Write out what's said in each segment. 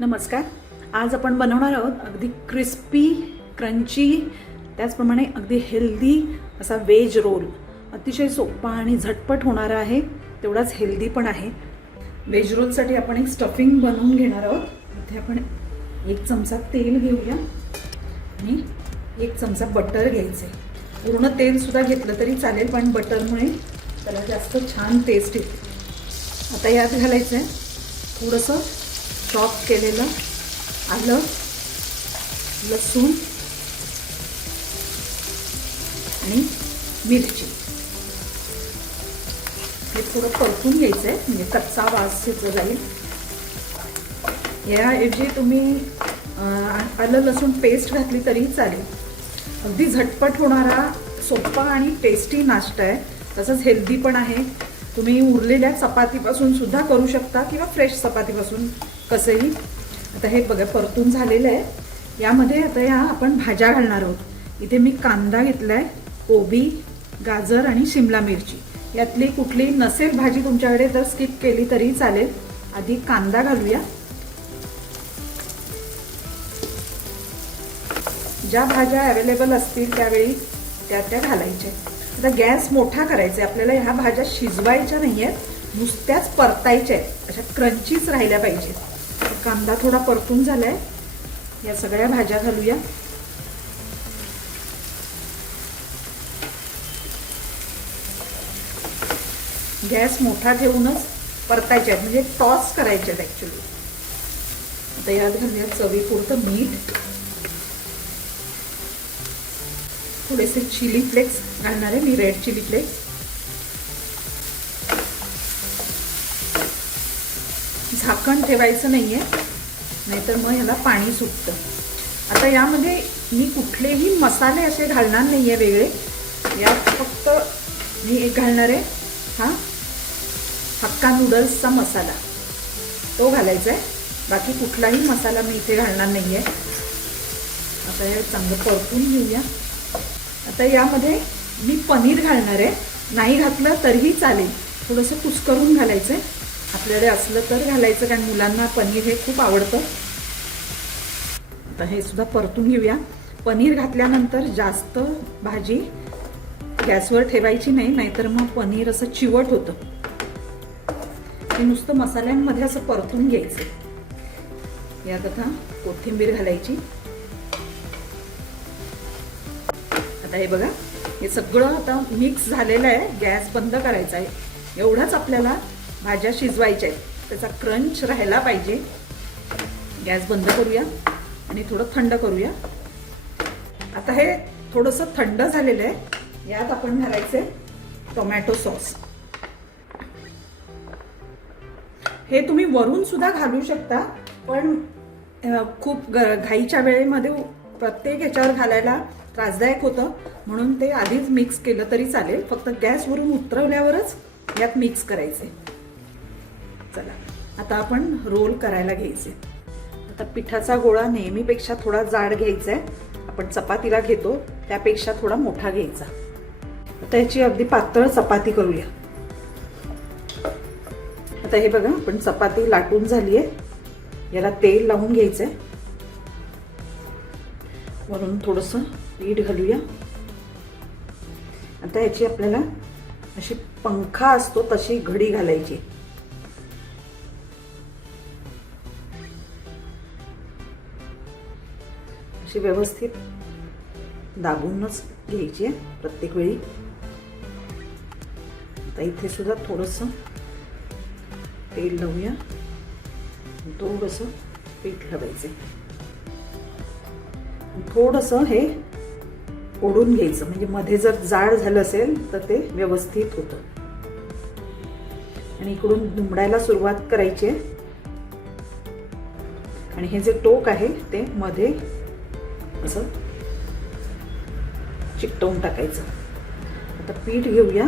नमस्कार. आज आपण बनवणार आहोत अगदी क्रिस्पी क्रंची त्याचप्रमाणे अगदी हेल्दी असा वेज रोल. अतिशय सोपा आणि झटपट होणारा आहे, तेवढाच हेल्दी पण आहे. वेज रोलसाठी आपण एक स्टफिंग बनवून घेणार आहोत. इथे आपण 1 चमचा तेल घेऊया आणि 1 चमचा बटर घ्यायचे. पूर्ण तेल सुद्धा घेतलं तरी चालेल, पण बटरमुळे त्याला जास्त छान टेस्ट येते. आता यात घालायचं आहे थोडंसं चॉप केलेलं आलं, लसूण आणि मिरची. हे थोडं परतून घ्यायचं आहे, म्हणजे कच्चा वास घेतला जाईल. याऐवजी तुम्ही आलं लसूण पेस्ट घातली तरी चालेल. अगदी झटपट होणारा सोपा आणि टेस्टी नाश्ता आहे, तसंच हेल्दी पण आहे. तुम्ही उरलेल्या चपातीपासून सुद्धा करू शकता किंवा फ्रेश चपातीपासून कसंही. आता हे बघा परतून झालेलं आहे. यामध्ये आता या आपण भाज्या घालणार आहोत. इथे मी कांदा घेतलाय, कोबी, गाजर आणि शिमला मिरची. यातली कुठली नसेल भाजी तुमच्याकडे तर स्किप केली तरी चालेल. आधी कांदा घालूया. ज्या भाज्या अवेलेबल असतील त्यावेळी त्या घालायच्या. आता गॅस मोठा करायचा आहे. आपल्याला ह्या भाज्या शिजवायच्या नाही आहेत, नुसत्याच परतायच्या आहेत. अशा क्रंचीच राहिल्या पाहिजे. कांदा थोडा परतून झालाय. या सगळ्या भाज्या घालूया. गॅस मोठा ठेवूनच परतायच्या आहेत, म्हणजे टॉस करायच्या आहेत ऍक्च्युली. आता यात घालूया चवीपुरतं मीठ, थोडेसे चिली फ्लेक्स घालणार आहे मी, रेड चिली फ्लेक्स. झाकण ठेवायचं नाहीये, नाहीतर मग ह्याला पाणी सुटतं. आता यामध्ये मी कुठलेही मसाले असे घालणार नाहीये वेगळे. यात फक्त मी एक घालणार आहे हा हक्का नूडल्सचा मसाला, तो घालायचा आहे. बाकी कुठलाही मसाला मी इथे घालणार नाहीये. आता हे चांगलं परतून घेऊया. आता यामध्ये मी पनीर घालणार आहे. नाही घातलं तरीही चालेल, थोडंसं कुस्करून घालायचं आहे. आपल्याकडे असलं तर घालायचं, कारण मुलांना पनीर हे खूप आवडतं. आता हे सुद्धा परतून घेऊया. पनीर घातल्यानंतर जास्त भाजी गॅसवर ठेवायची नाही, नाहीतर मग पनीर असं चिवट होतं. हे नुसतं मसाल्यांमध्ये असं परतून घ्यायचं. यात आता कोथिंबीर घालायची. आता हे बघा, हे सगळं आता मिक्स झालेलं आहे. गॅस बंद करायचा आहे. एवढंच आपल्याला भाज्या शिजवायच्या आहेत, त्याचा क्रंच राहायला पाहिजे. गॅस बंद करूया आणि थोडं थंड करूया. आता हे थोडंसं थंड झालेलं आहे. यात आपण घालायचे टोमॅटो सॉस. हे तुम्ही वरून सुद्धा घालू शकता, पण खूप घाईच्या वेळेमध्ये प्रत्येक ह्याच्यावर घालायला त्रासदायक होतं, म्हणून ते आधीच मिक्स केलं तरी चालेल. फक्त गॅसवरून उतरवल्यावरच यात मिक्स करायचे. चला आता आपण रोल करायला घ्यायचे. आता पिठाचा गोळा नेहमीपेक्षा थोडा जाड घ्यायचा आहे. आपण चपातीला घेतो त्यापेक्षा थोडा मोठा घ्यायचा. आता याची अगदी पातळ चपाती करूया. आता हे बघा, आपण चपाती लाटून झाली आहे. याला तेल लावून घ्यायचंय. वरून थोडंसं पीठ घालूया. आता याची आपल्याला अशी पंखा असतो तशी घडी घालायची. अशी व्यवस्थित दाबूनच घ्यायची आहे प्रत्येक वेळी. आता इथे सुद्धा थोडंसं तेल लावूया. थोडंसं पीठ लावायचं. थोडंसं हे ओढून घ्यायचं, म्हणजे मध्ये जर जाड झालं असेल तर ते व्यवस्थित होतं. आणि इकडून दुमडायला सुरुवात करायची आहे. आणि हे जे टोक आहे ते मध्ये असं चिकटवून टाकायचं. आता पीठ घेऊया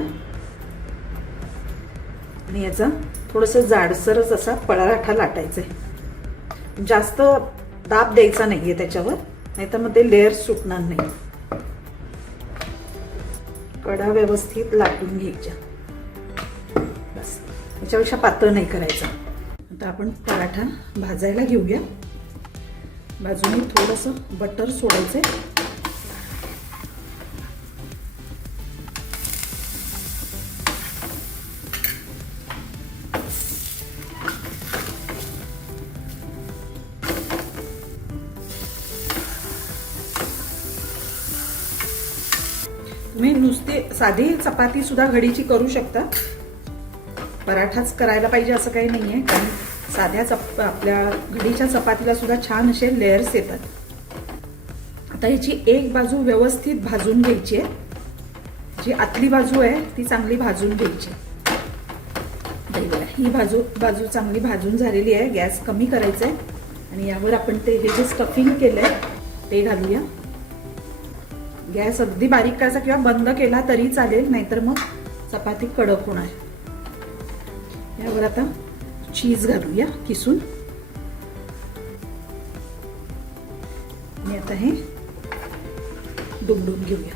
आणि याचा थोडंसं जाडसरच असा पराठा लाटायचा आहे. जास्त दाब द्यायचा नाहीये त्याच्यावर, नाहीतर मग ते लेअर सुटणार नाही. कडा व्यवस्थित लाटून घ्यायच्या. बस, याच्यापेक्षा पातळ नाही करायचा. आता आपण पराठा भाजायला घेऊया. बाजूने थोडंसं बटर सोडायचं. तुम्ही नुसते साधी चपाती सुद्धा घडीची करू शकता. पराठाच करायला पाहिजे असं काही नाही आहे, कारण साध्या आपल्या घडीच्या चपातीला सुद्धा छान असे लेयर्स येतात. आता ह्याची एक बाजू व्यवस्थित भाजून घ्यायची आहे. जी आतली बाजू आहे ती चांगली भाजून घ्यायची. ही बाजू चांगली भाजून झालेली आहे. गॅस कमी करायचा आहे आणि यावर आपण हे जे स्टफिंग केलंय ते घालूया. गॅस अगदी बारीक करायचा किंवा बंद केला तरी चालेल, नाहीतर मग चपाती कडक होणार. यावर आता चीज घालूया किसून आणि आता हे दुमडून घेऊया.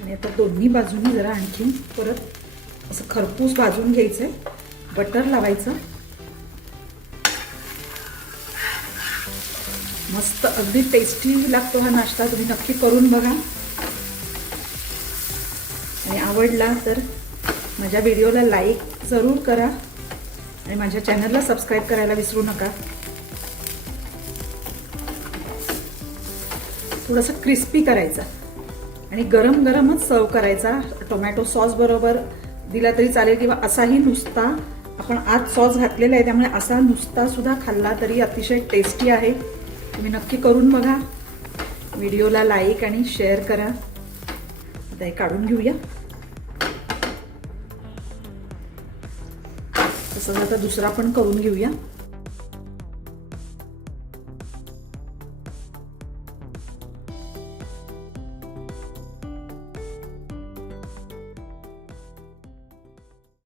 आणि आता दोन्ही बाजूनी जरा आणखीन परत असं खरपूस भाजून घ्यायचंय. बटर लावायचं. मस्त अगदी टेस्टी लागतो हा नाश्ता. तुम्ही नक्की करून बघा आणि आवडला तर माझ्या व्हिडिओला लाईक जरूर करा आणि माझ्या चॅनलला सबस्क्राईब करायला विसरू नका. थोडंसं क्रिस्पी करायचा आणि गरम गरमच सर्व करायचा. टोमॅटो सॉस बरोबर दिला तरी चालेल किंवा असाही नुसता. आपण आत सॉस घातलेला आहे त्यामुळे असा नुसता सुद्धा खाल्ला तरी अतिशय टेस्टी आहे. तुम्ही नक्की करून बघा. व्हिडिओला लाईक आणि शेअर करा. आता हे काढून घेऊया. तसंच आता दुसरा पण करून घेऊया.